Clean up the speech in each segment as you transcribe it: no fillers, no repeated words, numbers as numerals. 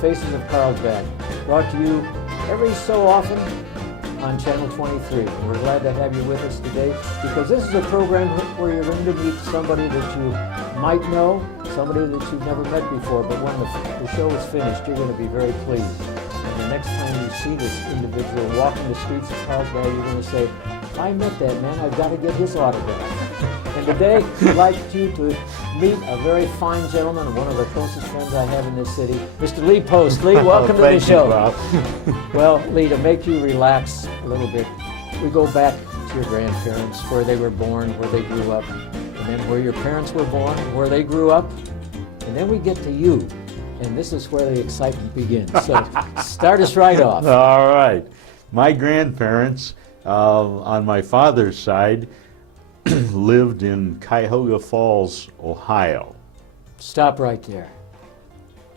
Faces of Carlsbad, brought to you every so often on Channel 23. We're glad to have you with us today because this is a program where you're going to meet somebody that you might know, somebody that you've never met before, but when the show is finished, you're going to be very pleased. And the next time you see this individual walking the streets of Carlsbad, you're going to say, I met that man, I've got to get his autograph. And today, I'd like you to meet a very fine gentleman, one of the closest friends I have in this city, Mr. Lee Post. Lee, welcome to the show. Well, Lee, to make you relax a little bit, we go back to your grandparents, where they were born, where they grew up, and then where your parents were born, where they grew up, and then we get to you. And this is where the excitement begins. So start us right off. All right. My grandparents, on my father's side, lived in Cuyahoga Falls, Ohio. Stop right there.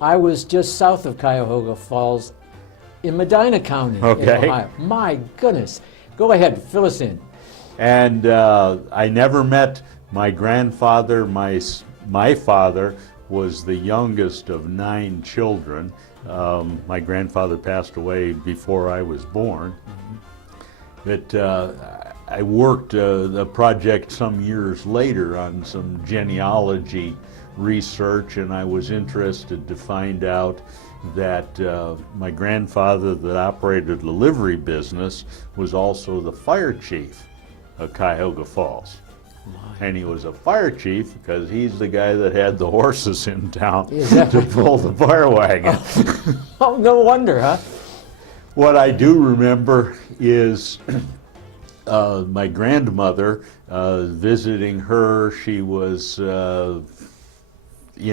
I was just south of Cuyahoga Falls in Medina County in Ohio. My goodness. Go ahead, fill us in. And I never met my grandfather. My father was the youngest of 9 children. My grandfather passed away before I was born. But I worked a project some years later on some genealogy research, and I was interested to find out that my grandfather that operated a livery business was also the fire chief of Cuyahoga Falls. And he was a fire chief because he's the guy that had the horses in town to pull the fire wagon. Oh, no wonder, huh? What I do remember is my grandmother, visiting her. She was in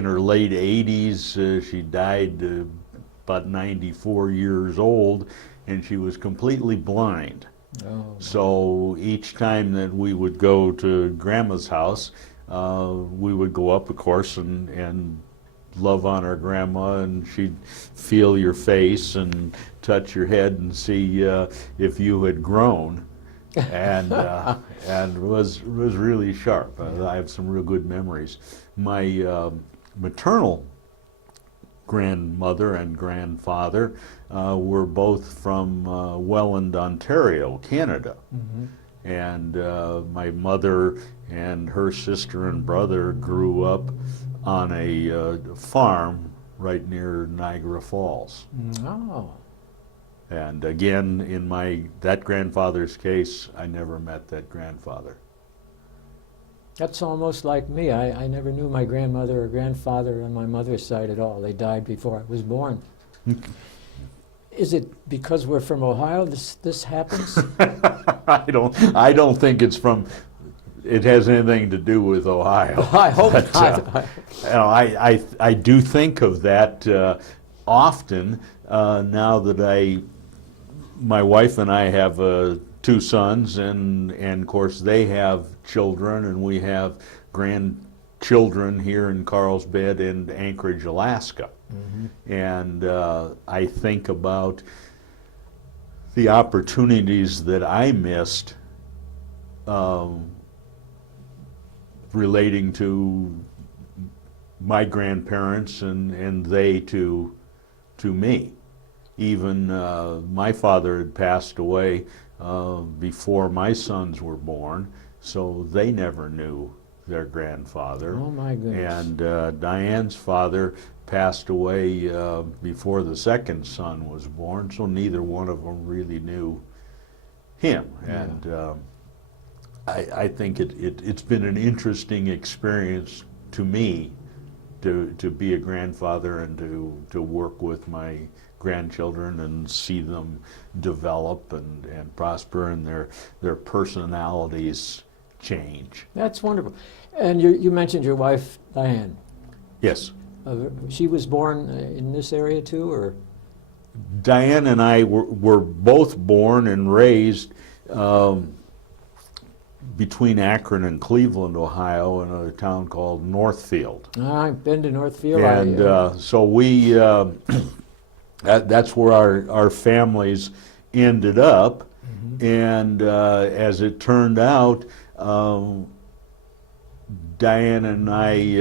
her late 80s. She died about 94 years old, and she was completely blind. Oh. So each time that we would go to Grandma's house, we would go up, of course, and love on our grandma, and she'd feel your face and touch your head and see if you had grown. And was really sharp. I have some real good memories. My maternal grandmother and grandfather were both from Welland, Ontario, Canada. Mm-hmm. And my mother and her sister and brother grew up on a farm right near Niagara Falls. Oh. And again, in that grandfather's case, I never met that grandfather. That's almost like me. I never knew my grandmother or grandfather on my mother's side at all. They died before I was born. Is it because we're from Ohio this happens? I don't think it has anything to do with Ohio. I hope not. I do think of that often now that my wife and I have 2 sons, and of course they have children, and we have grandchildren here in Carlsbad and Anchorage, Alaska. Mm-hmm. And I think about the opportunities that I missed relating to my grandparents and they to me. Even my father had passed away before my sons were born, so they never knew their grandfather. Oh my goodness. And Diane's father passed away before the second son was born, so neither one of them really knew him. Yeah. And I think it's been an interesting experience to me to be a grandfather and to work with my grandchildren and see them develop and prosper and their personalities change. That's wonderful. And you mentioned your wife, Diane. Yes. She was born in this area too, or? Diane and I were both born and raised between Akron and Cleveland, Ohio, in a town called Northfield. I've been to Northfield. And so we, that's where our families ended up. Mm-hmm. And as it turned out, Diane and I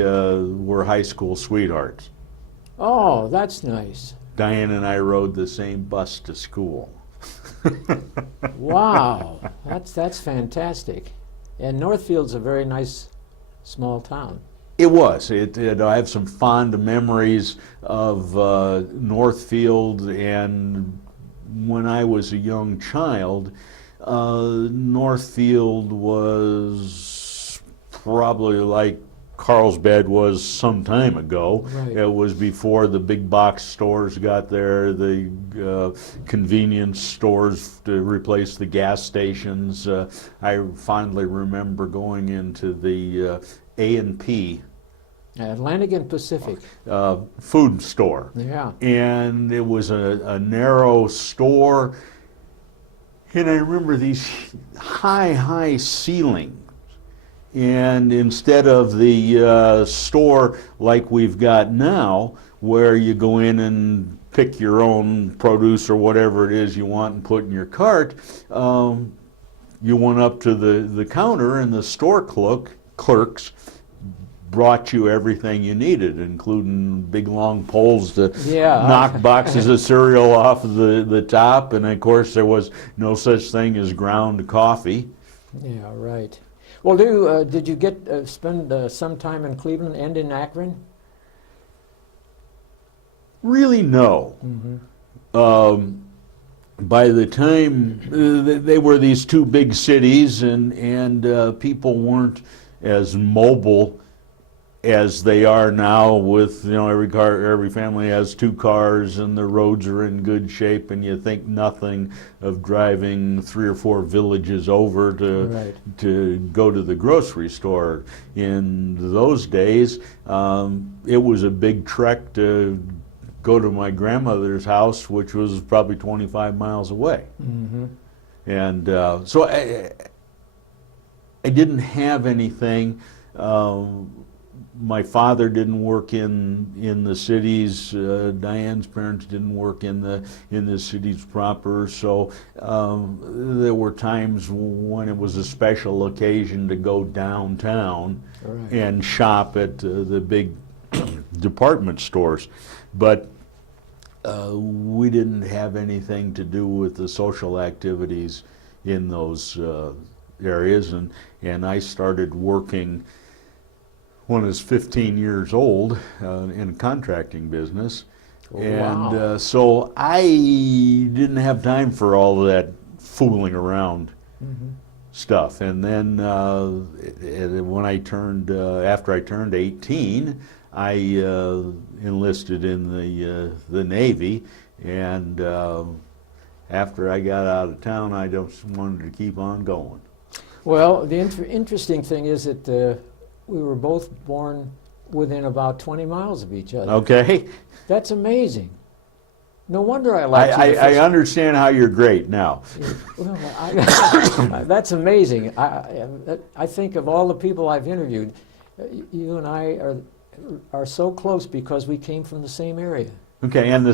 were high school sweethearts. Oh, that's nice. Diane and I rode the same bus to school. Wow, that's fantastic. And Northfield's a very nice small town. It was. I have some fond memories of Northfield, and when I was a young child, Northfield was probably like Carlsbad was some time ago. Right. It was before the big box stores got there, the convenience stores to replace the gas stations. I fondly remember going into the A&P Atlantic and Pacific. food store. Yeah. And it was a narrow store. And I remember these high ceilings. And instead of the store like we've got now, where you go in and pick your own produce or whatever it is you want and put in your cart, you went up to the counter and the store clerks brought you everything you needed, including big long poles to knock boxes of cereal off of the top, and of course there was no such thing as ground coffee. Yeah, right. Well, did you spend some time in Cleveland and in Akron? Really, no. By the time they were these two big cities, and people weren't as mobile as they are now, with every family has two cars and the roads are in good shape, and you think nothing of driving 3 or 4 villages over to go to the grocery store. In those days, it was a big trek to go to my grandmother's house, which was probably 25 miles away. And so I didn't have anything. My father didn't work in the cities. Diane's parents didn't work in the cities proper. So there were times when it was a special occasion to go downtown and shop at the big department stores. But we didn't have anything to do with the social activities in those areas, and I started working when I was 15 years old in a contracting business. And so I didn't have time for all of that fooling around stuff. And then when I turned, after I turned 18, I enlisted in the Navy, and after I got out of town, I just wanted to keep on going. Well, the interesting thing is that we were both born within about 20 miles of each other. Okay. That's amazing. No wonder I like you. I understand how you're great now. Well, that's amazing. I think of all the people I've interviewed, you and I are so close because we came from the same area. Okay, and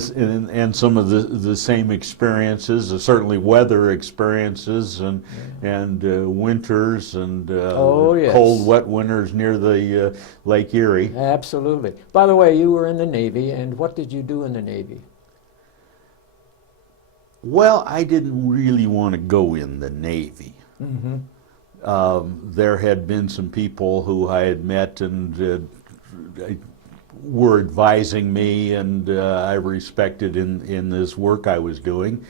some of the same experiences, certainly weather experiences, and winters, and cold, wet winters near the Lake Erie. Absolutely. By the way, you were in the Navy, and what did you do in the Navy? Well, I didn't really want to go in the Navy. There had been some people who I had met and were advising me, and I respected in this work I was doing.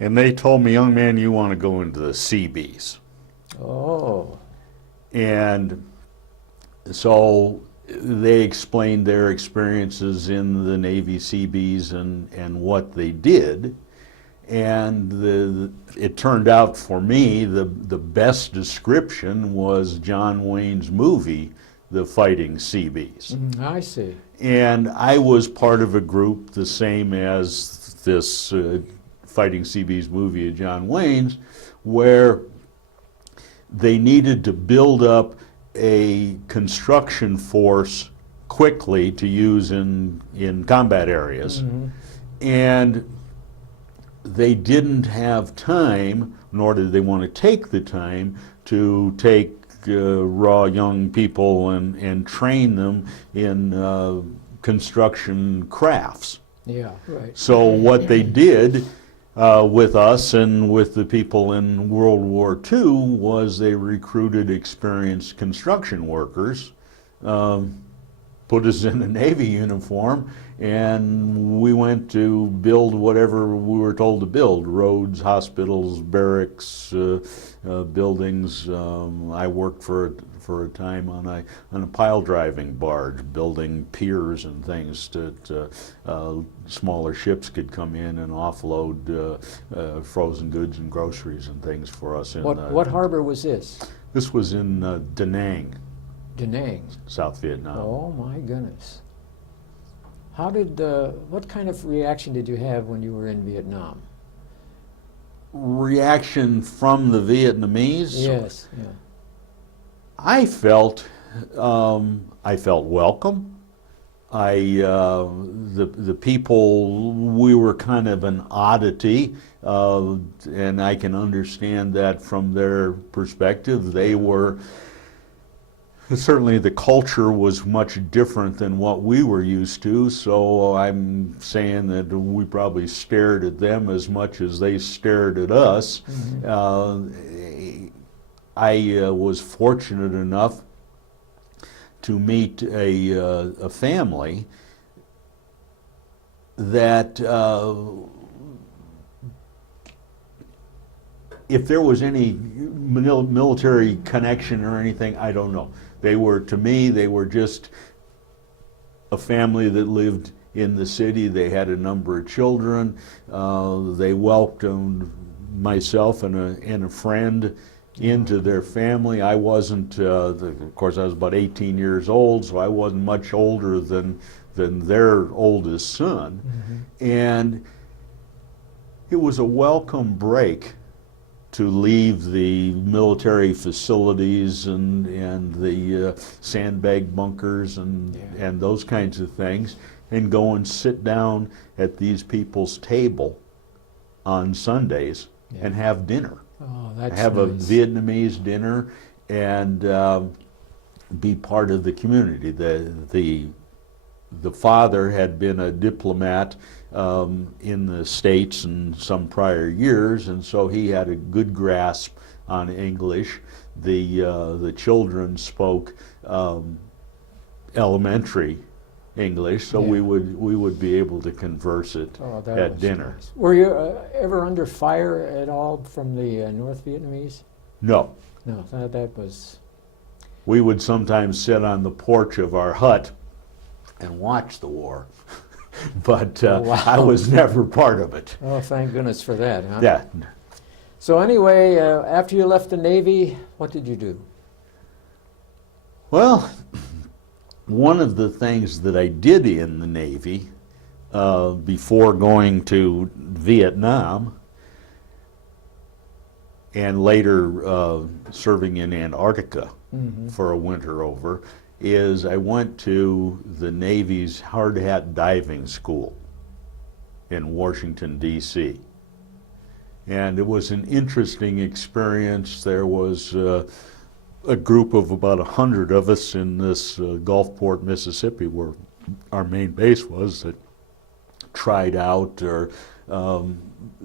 And they told me, young man, you want to go into the Seabees. Oh. And so they explained their experiences in the Navy Seabees and what they did. And it turned out for me the best description was John Wayne's movie, The Fighting Seabees. I see. And I was part of a group the same as this Fighting Seabees movie of John Wayne's, where they needed to build up a construction force quickly to use in combat areas. And they didn't have time, nor did they want to take the time, to take raw young people and train them in construction crafts. Yeah, right. So what they did with us and with the people in World War II was they recruited experienced construction workers, put us in a Navy uniform, and we went to build whatever we were told to build: roads, hospitals, barracks, buildings. I worked for a time on a pile driving barge, building piers and things that smaller ships could come in and offload frozen goods and groceries and things for us. What harbor was this? This was in Da Nang, Da Nang. South Vietnam. Oh my goodness. How did, what kind of reaction did you have when you were in Vietnam? Reaction from the Vietnamese? Yes, yeah. I felt welcome. The people, we were kind of an oddity, and I can understand that from their perspective. They were, certainly the culture was much different than what we were used to, so I'm saying that we probably stared at them as much as they stared at us. I was fortunate enough to meet a family that if there was any military connection or anything, I don't know. They were, to me, they were just a family that lived in the city. They had a number of children. They welcomed myself and a friend into their family. I wasn't, of course, I was about 18 years old, so I wasn't much older than their oldest son. And it was a welcome break to leave the military facilities and the sandbag bunkers and those kinds of things, and go and sit down at these people's table on Sundays and have dinner. Oh, that's Have a nice. Vietnamese dinner and be part of the community. The father had been a diplomat in the States in some prior years, and so he had a good grasp on English. The children spoke elementary English, so we would be able to converse it at dinner. Nice. Were you ever under fire at all from the North Vietnamese? No. No, that was... We would sometimes sit on the porch of our hut and watch the war, but wow. I was never part of it. Oh, thank goodness for that, huh? Yeah. So anyway, after you left the Navy, what did you do? Well, one of the things that I did in the Navy before going to Vietnam and later serving in Antarctica for a winter over is I went to the Navy's hard hat diving school in Washington, D.C. And it was an interesting experience. There was a group of about 100 of us in this Gulfport, Mississippi, where our main base was, that tried out or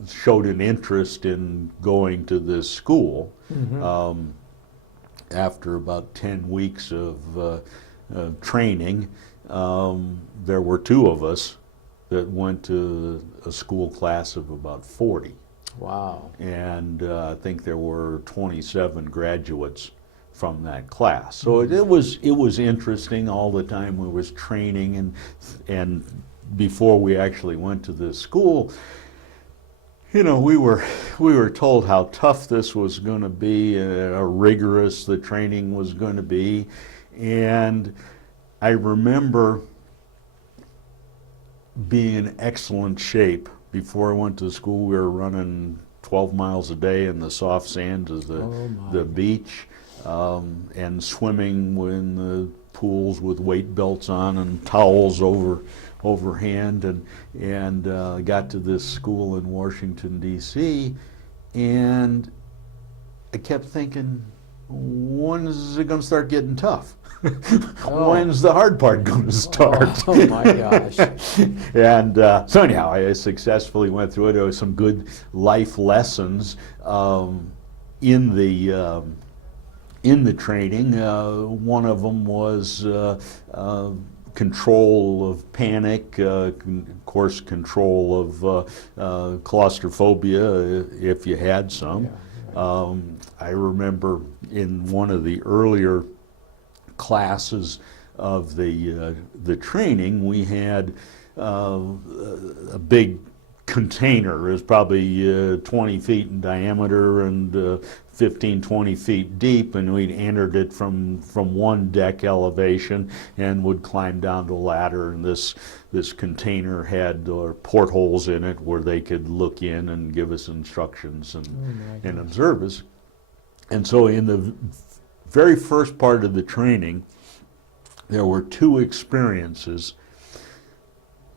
showed an interest in going to this school. After about 10 weeks of training, there were 2 of us that went to a school class of about 40. Wow. And I think there were 27 graduates from that class. So it was interesting all the time. We was training, and before we actually went to this school, you know, we were told how tough this was going to be, how rigorous the training was going to be. And I remember being in excellent shape. Before I went to school, we were running 12 miles a day in the soft sand of the beach, and swimming in the pools with weight belts on and towels overhand, and got to this school in Washington, D.C., and I kept thinking, when's it going to start getting tough? When's the hard part going to start? Oh my gosh. And so anyhow, I successfully went through it. There was some good life lessons in the training. One of them was control of panic, of course, control of claustrophobia if you had some. Yeah. I remember in one of the earlier classes of the training, we had a big container. It was probably 20 feet in diameter and 15, 20 feet deep, and we'd entered it from one deck elevation and would climb down the ladder, and this container had portholes in it where they could look in and give us instructions and observe us. And so in the very first part of the training, there were two experiences.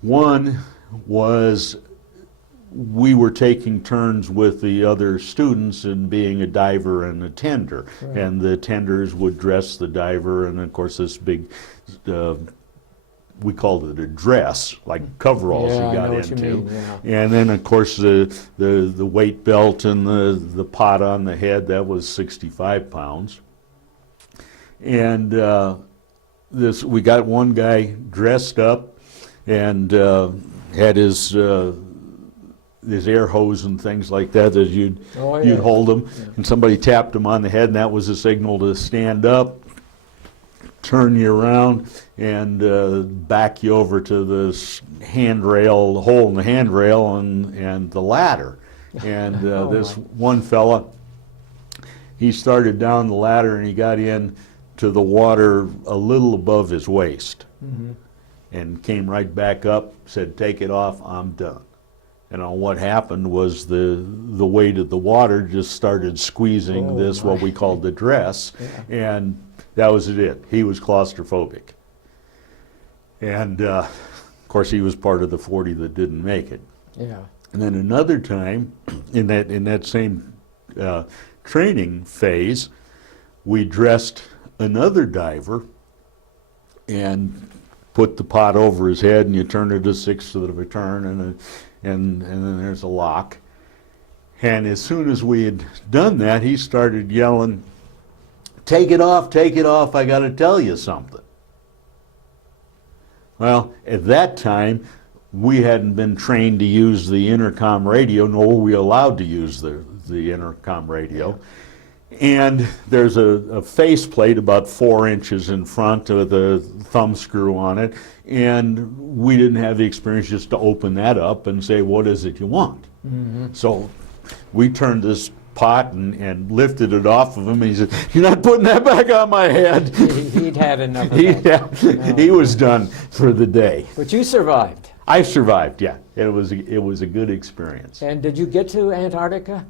One was we were taking turns with the other students in being a diver and a tender. Right. And the tenders would dress the diver, and of course this big, we called it a dress, like coveralls you got into. And then of course the weight belt and the pot on the head, that was 65 pounds. And we got one guy dressed up and had his air hose and things like that you'd hold him, and somebody tapped him on the head, and that was a signal to stand up, turn you around, and back you over to this handrail, the hole in the handrail, and the ladder. And this one fella, he started down the ladder and he got in to the water a little above his waist, and came right back up, said, "Take it off, I'm done." And what happened was the weight of the water just started squeezing what we called the dress, and that was it. He was claustrophobic. And of course he was part of the 40 that didn't make it. Yeah. And then another time, in that same training phase, we dressed another diver and put the pot over his head, and you turn it a sixth of a turn, and then there's a lock. And as soon as we had done that, he started yelling, take it off, I got to tell you something." Well, at that time, we hadn't been trained to use the intercom radio, nor were we allowed to use the intercom radio. And there's a faceplate about 4 inches in front with a thumb screw on it, and we didn't have the experience just to open that up and say, "What is it you want?" So we turned this pot and lifted it off of him, and he said, "You're not putting that back on my head." He'd had enough of that. He was done for the day. But you survived. I survived, yeah. It was a good experience. And did you get to Antarctica?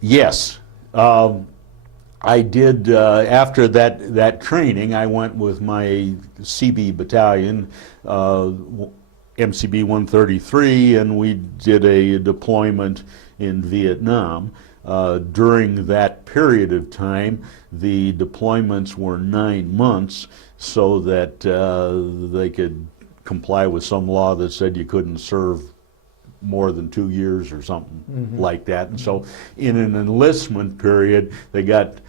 Yes. I did, after that training, I went with my CB battalion, MCB 133, and we did a deployment in Vietnam. During that period of time, the deployments were 9 months, so that they could comply with some law that said you couldn't serve more than 2 years or something like that. And so in an enlistment period, they got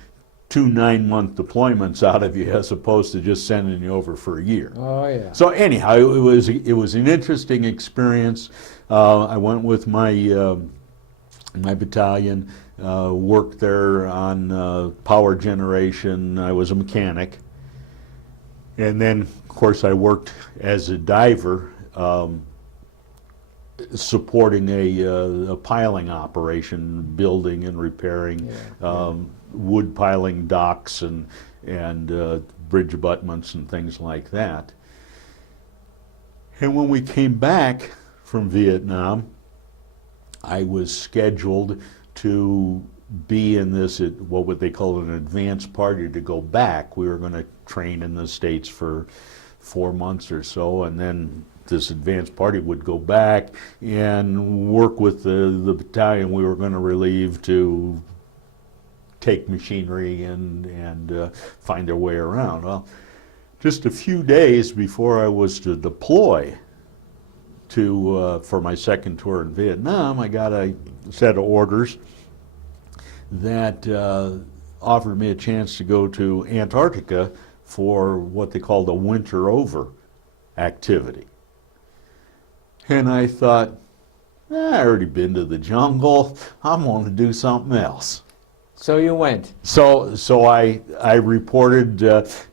2 9-month deployments out of you as opposed to just sending you over for a year. Oh, yeah. So anyhow, it was an interesting experience. I went with my battalion, worked there on power generation. I was a mechanic. And then, of course, I worked as a diver, supporting a piling operation, building and repairing wood piling docks and bridge abutments and things like that. And when we came back from Vietnam, I was scheduled to be in this, what would they call an advance party, to go back. We were going to train in the States for 4 months or so, and then this advanced party would go back and work with the battalion we were going to relieve to take machinery and find their way around. Well, just a few days before I was to deploy for my second tour in Vietnam, I got a set of orders that offered me a chance to go to Antarctica for what they called a winter over activity. And I thought, I already been to the jungle, I'm going to do something else. So you went. So I reported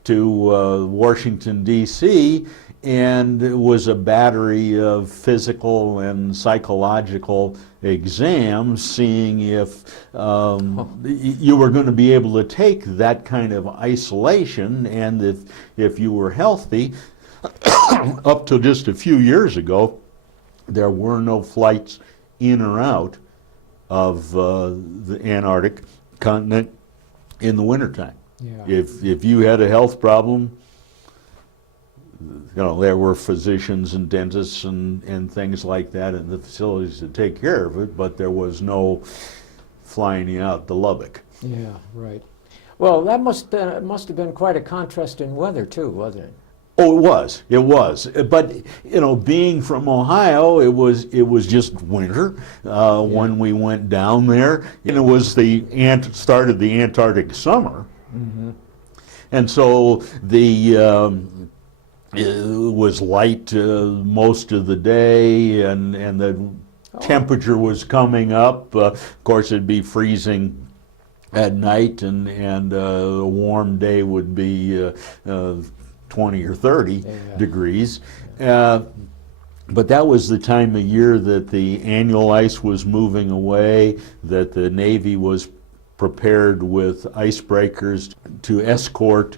to Washington, D.C., and it was a battery of physical and psychological exams, seeing if you were going to be able to take that kind of isolation, and if you were healthy. Up till just a few years ago, there were no flights in or out of the Antarctic continent in the wintertime. Yeah. If you had a health problem, there were physicians and dentists and things like that in the facilities to take care of it, but there was no flying you out to Lubbock. Yeah, right. Well, that must have been quite a contrast in weather too, wasn't it? Oh, it was. But being from Ohio, it was just winter when we went down there, and it was the start of the Antarctic summer, and so it was light most of the day, and the temperature was coming up. Of course, it'd be freezing at night, and a warm day would be 20 or 30 degrees. But that was the time of year that the annual ice was moving away, that the Navy was prepared with icebreakers to escort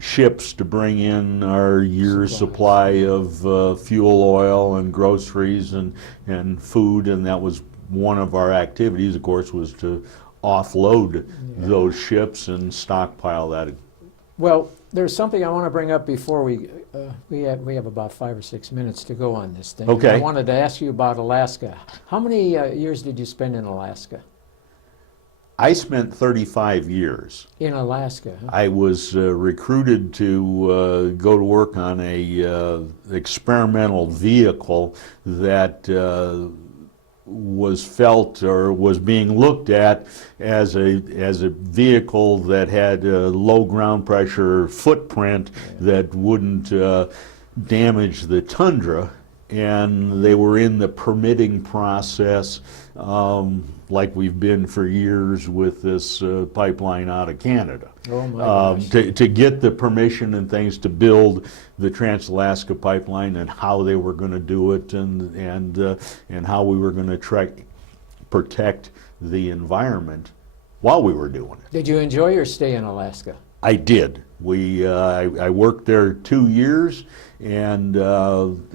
ships to bring in our year's supply of fuel oil and groceries and food, and that was one of our activities, of course, was to offload those ships and stockpile that. Well, there's something I want to bring up before we have about 5 or 6 minutes to go on this thing. Okay. I wanted to ask you about Alaska. How many years did you spend in Alaska? I spent 35 years. In Alaska? Huh? I was recruited to go to work on a experimental vehicle that was felt or was being looked at as a vehicle that had a low ground pressure footprint that wouldn't damage the tundra, and they were in the permitting process, like we've been for years with this pipeline out of Canada. Oh my gosh. To get the permission and things to build the Trans-Alaska Pipeline, and how they were going to do it, and how we were going to protect the environment while we were doing it. Did you enjoy your stay in Alaska? I did. I worked there 2 years, and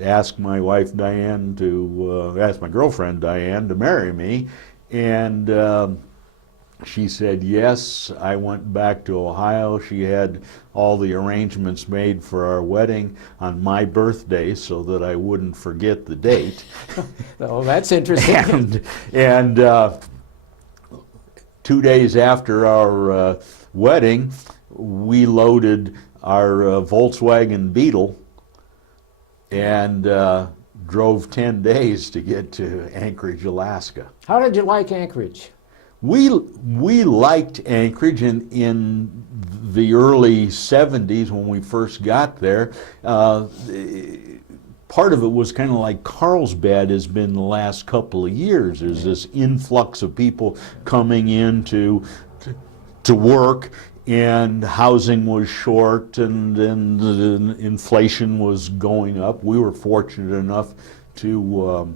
asked my wife Diane ask my girlfriend Diane to marry me, and she said yes. I went back to Ohio. She had all the arrangements made for our wedding on my birthday so that I wouldn't forget the date. Oh, that's interesting. and 2 days after our wedding, we loaded our Volkswagen Beetle and drove 10 days to get to Anchorage, Alaska. How did you like Anchorage? We liked Anchorage in the early 70s when we first got there. Part of it was kind of like Carlsbad has been the last couple of years. There's this influx of people coming in to work, and housing was short, and the inflation was going up. We were fortunate enough to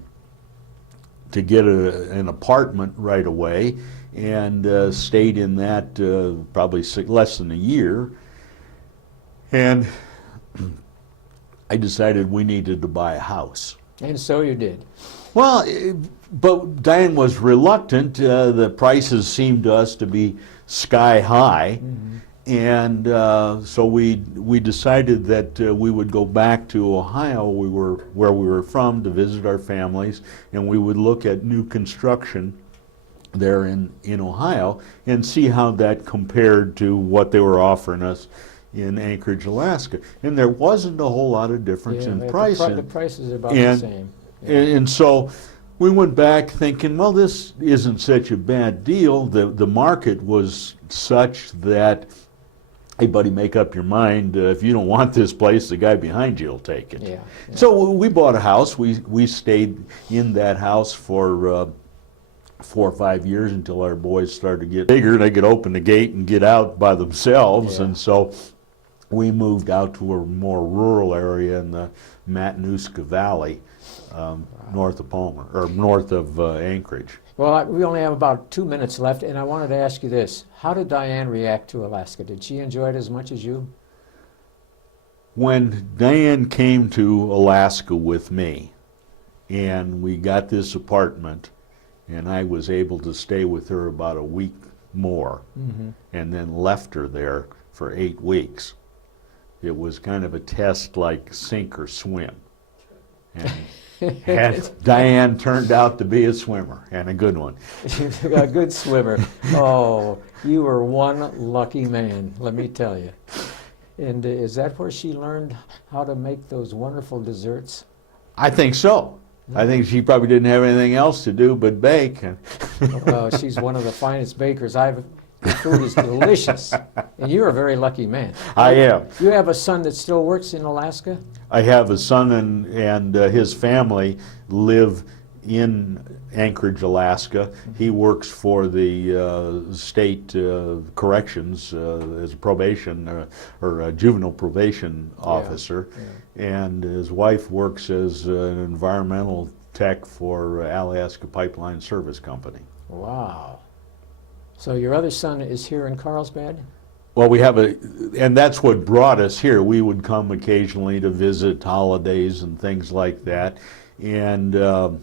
get an apartment right away, and stayed in that probably less than a year. And I decided we needed to buy a house. And so you did. Well, but Diane was reluctant. The prices seemed to us to be sky high. And so we decided that we would go back to Ohio, where we were from, to visit our families, and we would look at new construction there in Ohio and see how that compared to what they were offering us in Anchorage, Alaska. And there wasn't a whole lot of difference in pricing. The prices are about the same. And so we went back thinking, well, this isn't such a bad deal. The market was such that, hey, buddy, make up your mind. If you don't want this place, the guy behind you will take it. Yeah. So we bought a house. We stayed in that house for 4 or 5 years until our boys started to get bigger. They could open the gate and get out by themselves. Yeah. And so we moved out to a more rural area in the Matanuska Valley, north of Palmer, or north of Anchorage. Well, we only have about 2 minutes left, and I wanted to ask you this. How did Diane react to Alaska? Did she enjoy it as much as you? When Diane came to Alaska with me, and we got this apartment, and I was able to stay with her about a week more, and then left her there for 8 weeks. It was kind of a test like sink or swim. And Diane turned out to be a swimmer, and a good one. A good swimmer. Oh, you were one lucky man, let me tell you. And is that where she learned how to make those wonderful desserts? I think so. I think she probably didn't have anything else to do but bake. She's one of the finest bakers I've. The food is delicious, and you're a very lucky man. I am. You have a son that still works in Alaska? I have a son and his family live in Anchorage, Alaska. He works for the state corrections as a probation or a juvenile probation officer, and his wife works as an environmental tech for Alaska Pipeline Service Company. Wow. So your other son is here in Carlsbad? Well, we have and that's what brought us here. We would come occasionally to visit holidays and things like that. And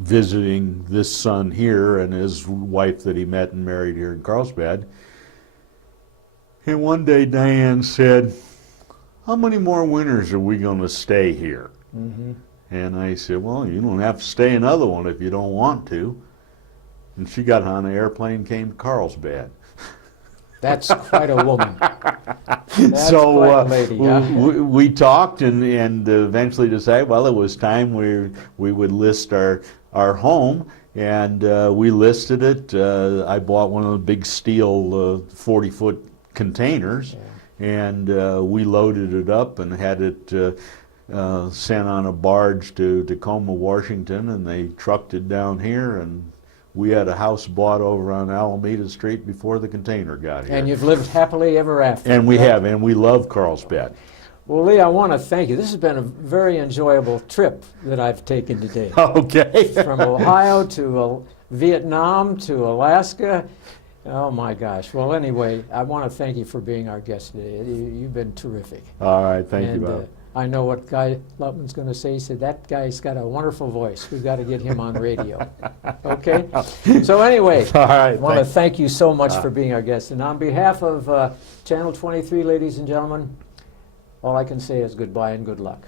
visiting this son here and his wife that he met and married here in Carlsbad. And one day Diane said, how many more winters are we going to stay here? And I said, well, you don't have to stay another one if you don't want to. And she got on an airplane, came to Carlsbad. That's quite a woman. That's so quite a lady. we talked and eventually decided, well, it was time we would list our home, and we listed it. I bought one of the big steel 40-foot containers, and we loaded it up and had it sent on a barge to Tacoma, Washington, and they trucked it down here, and we had a house bought over on Alameda Street before the container got here. And you've lived happily ever after. And we have, and we love Carlsbad. Well, Lee, I want to thank you. This has been a very enjoyable trip that I've taken today. Okay. From Ohio to Vietnam to Alaska. Oh, my gosh. Well, anyway, I want to thank you for being our guest today. You've been terrific. All right, thank you, Bob. I know what Guy Lutman's going to say. He said, that guy's got a wonderful voice. We've got to get him on radio. Okay? So anyway, all right, I want to thank you so much for being our guest. And on behalf of Channel 23, ladies and gentlemen, all I can say is goodbye and good luck.